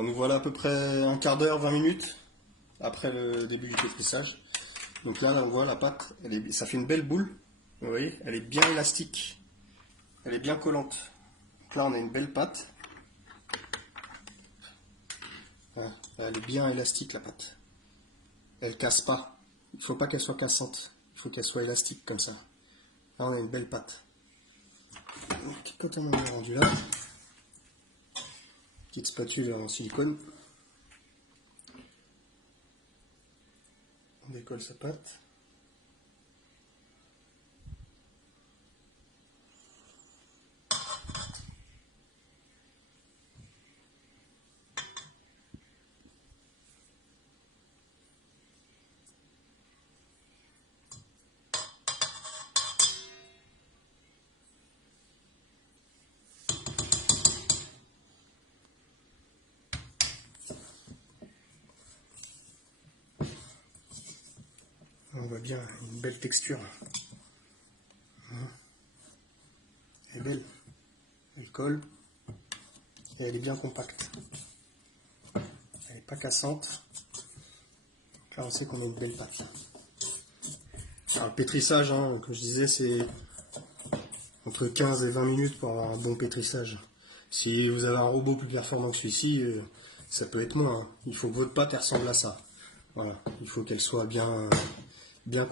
On nous voilà à peu près un quart d'heure, 20 minutes après le début du pétrissage. Donc là, on voit la pâte, ça fait une belle boule. Vous voyez, elle est bien élastique. Elle est bien collante. Donc là, on a une belle pâte. Voilà, elle est bien élastique, la pâte. Elle casse pas. Il ne faut pas qu'elle soit cassante. Il faut qu'elle soit élastique comme ça. Là, on a une belle pâte. Donc, quand on en est rendu là, petite spatule en silicone. On décolle sa pâte. On voit bien une belle texture. Elle est belle. Elle colle. Et elle est bien compacte. Elle n'est pas cassante. Donc là, on sait qu'on a une belle pâte. Alors, le pétrissage, hein, comme je disais, c'est entre 15 et 20 minutes pour avoir un bon pétrissage. Si vous avez un robot plus performant que celui-ci, ça peut être moins. Hein. Il faut que votre pâte ressemble à ça. Voilà. Il faut qu'elle soit bien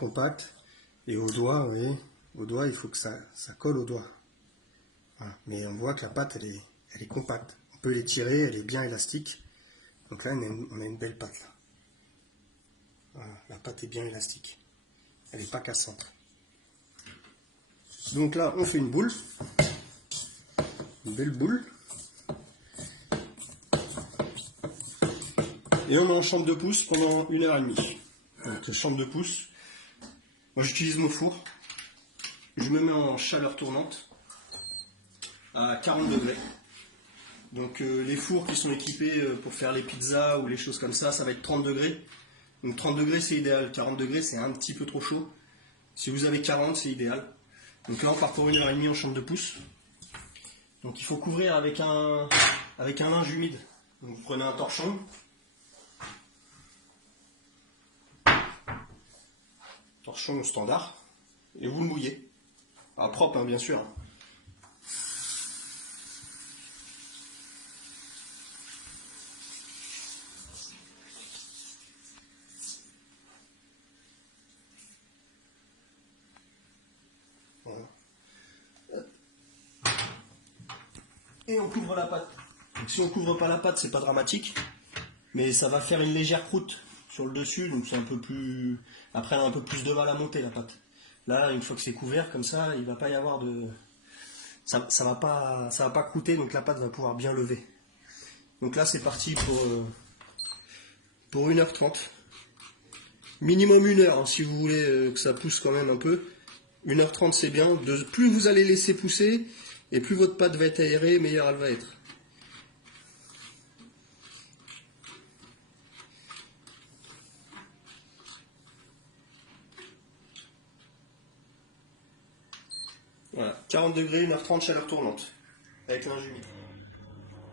compacte. Et au doigt, vous voyez, au doigt, il faut que ça colle au doigt. Voilà. Mais on voit que la pâte, elle est compacte. On peut l'étirer, elle est bien élastique. Donc là, on a une belle pâte. Là. Voilà. La pâte est bien élastique. Elle n'est pas cassante. Donc là, on fait une boule. Une belle boule. Et on met en chambre de pouce pendant 1h30. Donc chambre de pouce. Moi j'utilise mon four. Je me mets en chaleur tournante à 40 degrés. Donc les fours qui sont équipés pour faire les pizzas ou les choses comme ça va être 30 degrés. Donc 30 degrés c'est idéal. 40 degrés c'est un petit peu trop chaud. Si vous avez 40 c'est idéal. Donc là on part pour 1h30 en chambre de pouce. Donc il faut couvrir avec un linge humide. Donc vous prenez un torchon. Torchon standard, et vous le mouillez. Pas propre, hein, bien sûr. Voilà. Et on couvre la pâte. Donc, si on couvre pas la pâte, c'est pas dramatique, mais ça va faire une légère croûte sur le dessus, donc c'est un peu plus. Après, elle a un peu plus de mal à monter la pâte. Là, une fois que c'est couvert comme ça, il va pas y avoir de. Ça va pas croûter, donc la pâte va pouvoir bien lever. Donc là, c'est parti pour 1h30. Minimum 1h, hein, si vous voulez que ça pousse quand même un peu. 1h30 c'est bien. Plus vous allez laisser pousser, et plus votre pâte va être aérée, meilleure elle va être. Voilà, 40 degrés, 1h30, chaleur tournante, avec linge humide.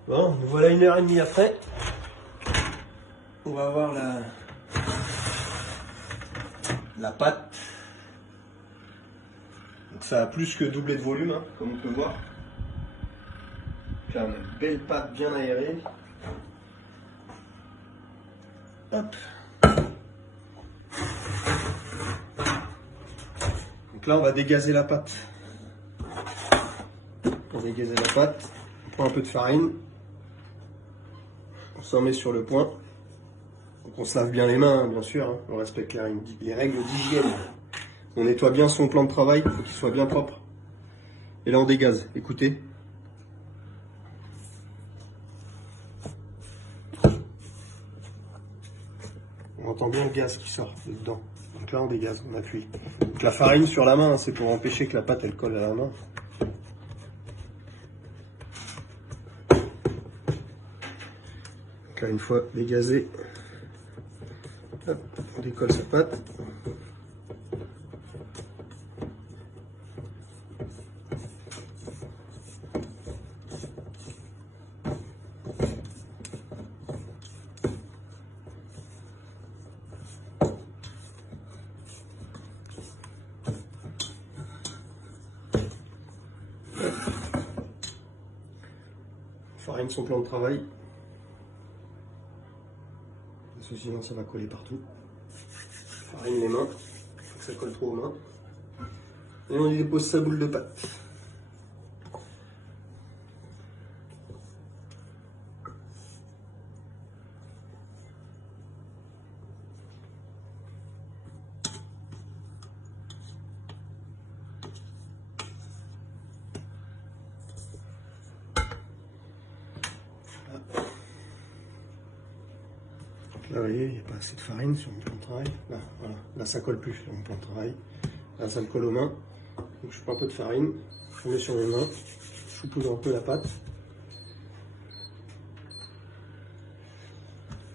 Bon, nous voilà 1h30 après. On va voir la pâte. Donc ça a plus que doublé de volume, hein, comme on peut voir. Là on a une belle pâte bien aérée. Hop. Donc là on va dégazer la pâte. Pour dégazer la pâte, on prend un peu de farine. On s'en met sur le point. Donc on se lave bien les mains, hein, bien sûr. Hein. On respecte les règles d'hygiène. On nettoie bien son plan de travail, il faut qu'il soit bien propre. Et là on dégaze, écoutez. On entend bien le gaz qui sort dedans. Donc là on dégaze, on appuie. Donc la farine sur la main, hein, c'est pour empêcher que la pâte elle colle à la main. Donc là une fois dégazé, hop, on décolle sa pâte. farine son plan de travail. Parce que sinon ça va coller partout. Farine les mains, faut que ça colle trop aux mains. Et on y dépose sa boule de pâte. Là, vous voyez, il n'y a pas assez de farine sur mon plan de travail. Là, voilà. Là, ça colle plus sur mon plan de travail. Là, ça me colle aux mains. Donc, je prends un peu de farine, je mets sur mes mains, je saupoudre un peu la pâte.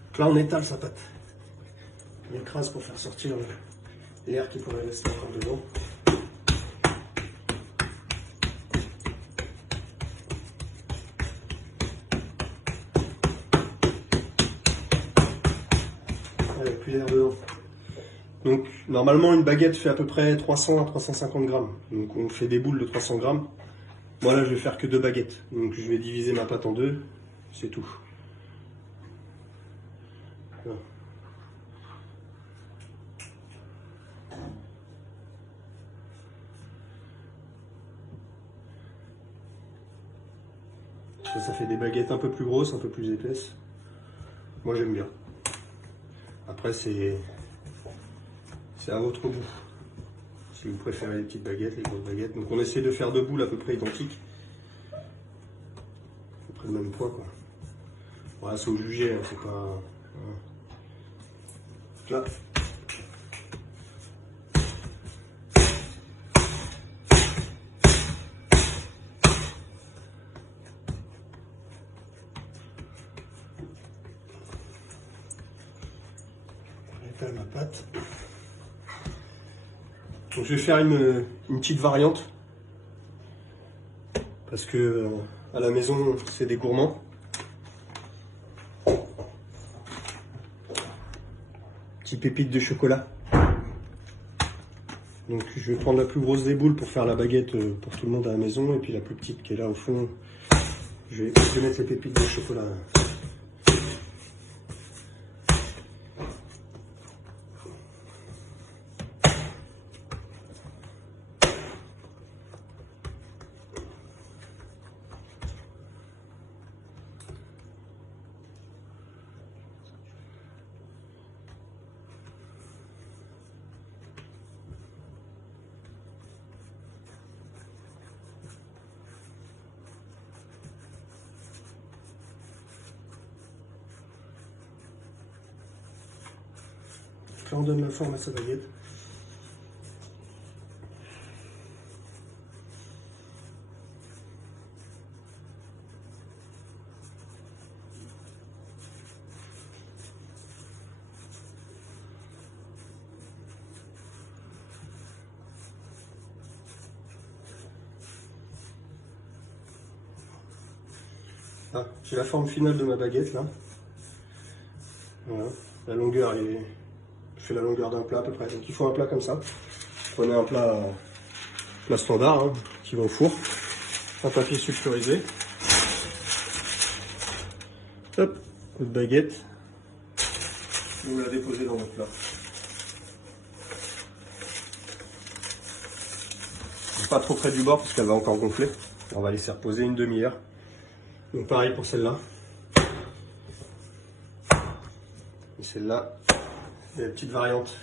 Donc là, on étale sa pâte. On écrase pour faire sortir l'air qui pourrait rester encore dedans. Il n'y a plus d'air dedans. Donc normalement une baguette fait à peu près 300 à 350 grammes. Donc on fait des boules de 300 grammes. Moi là je vais faire que 2 baguettes. Donc je vais diviser ma pâte en 2. C'est tout. Voilà. Ça fait des baguettes un peu plus grosses, un peu plus épaisses. Moi j'aime bien. Après c'est à votre goût. Si vous préférez les petites baguettes, les grosses baguettes. Donc on essaie de faire 2 boules à peu près identiques. À peu près le même poids quoi. Voilà, c'est au jugé, hein, c'est pas. Voilà. Là. J'étale ma pâte. Donc je vais faire une petite variante parce que à la maison c'est des gourmands. Petit pépite de chocolat. Donc je vais prendre la plus grosse des boules pour faire la baguette pour tout le monde à la maison et puis la plus petite qui est là au fond, je vais mettre les pépites de chocolat. Là on donne la forme à sa baguette. Ah, j'ai la forme finale de ma baguette là. Voilà. La longueur est... Je fais la longueur d'un plat à peu près. Donc il faut un plat comme ça. Prenez un plat standard hein, qui va au four. Un papier sulfurisé. Hop, votre baguette. Vous la déposez dans votre plat. Pas trop près du bord parce qu'elle va encore gonfler. On va laisser reposer une demi-heure. Donc pareil pour celle-là. Et celle-là, c'est la petite variante.